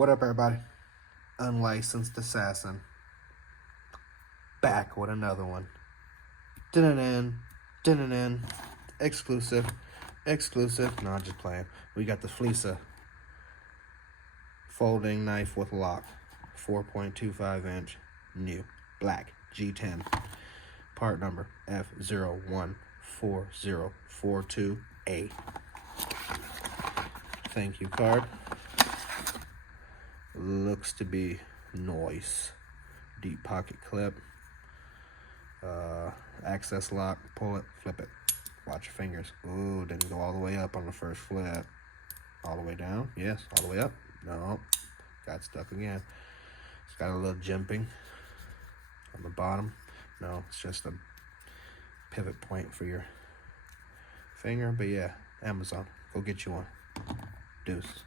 What up, everybody? Unlicensed Assassin. Back with another one. Dun-dun-dun. Exclusive. No, I'm just playing. We got the Flissa folding knife with lock. 4.25 inch. New. Black. G10. Part number F014042A. Thank you card. Looks to be nice. Deep pocket clip. Access lock. Pull it, flip it. Watch your fingers. Ooh, didn't go all the way up on the first flip. All the way down? Yes, all the way up. No, got stuck again. It's got a little jimping on the bottom. No, it's just a pivot point for your finger. But yeah, Amazon. Go get you one. Deuce.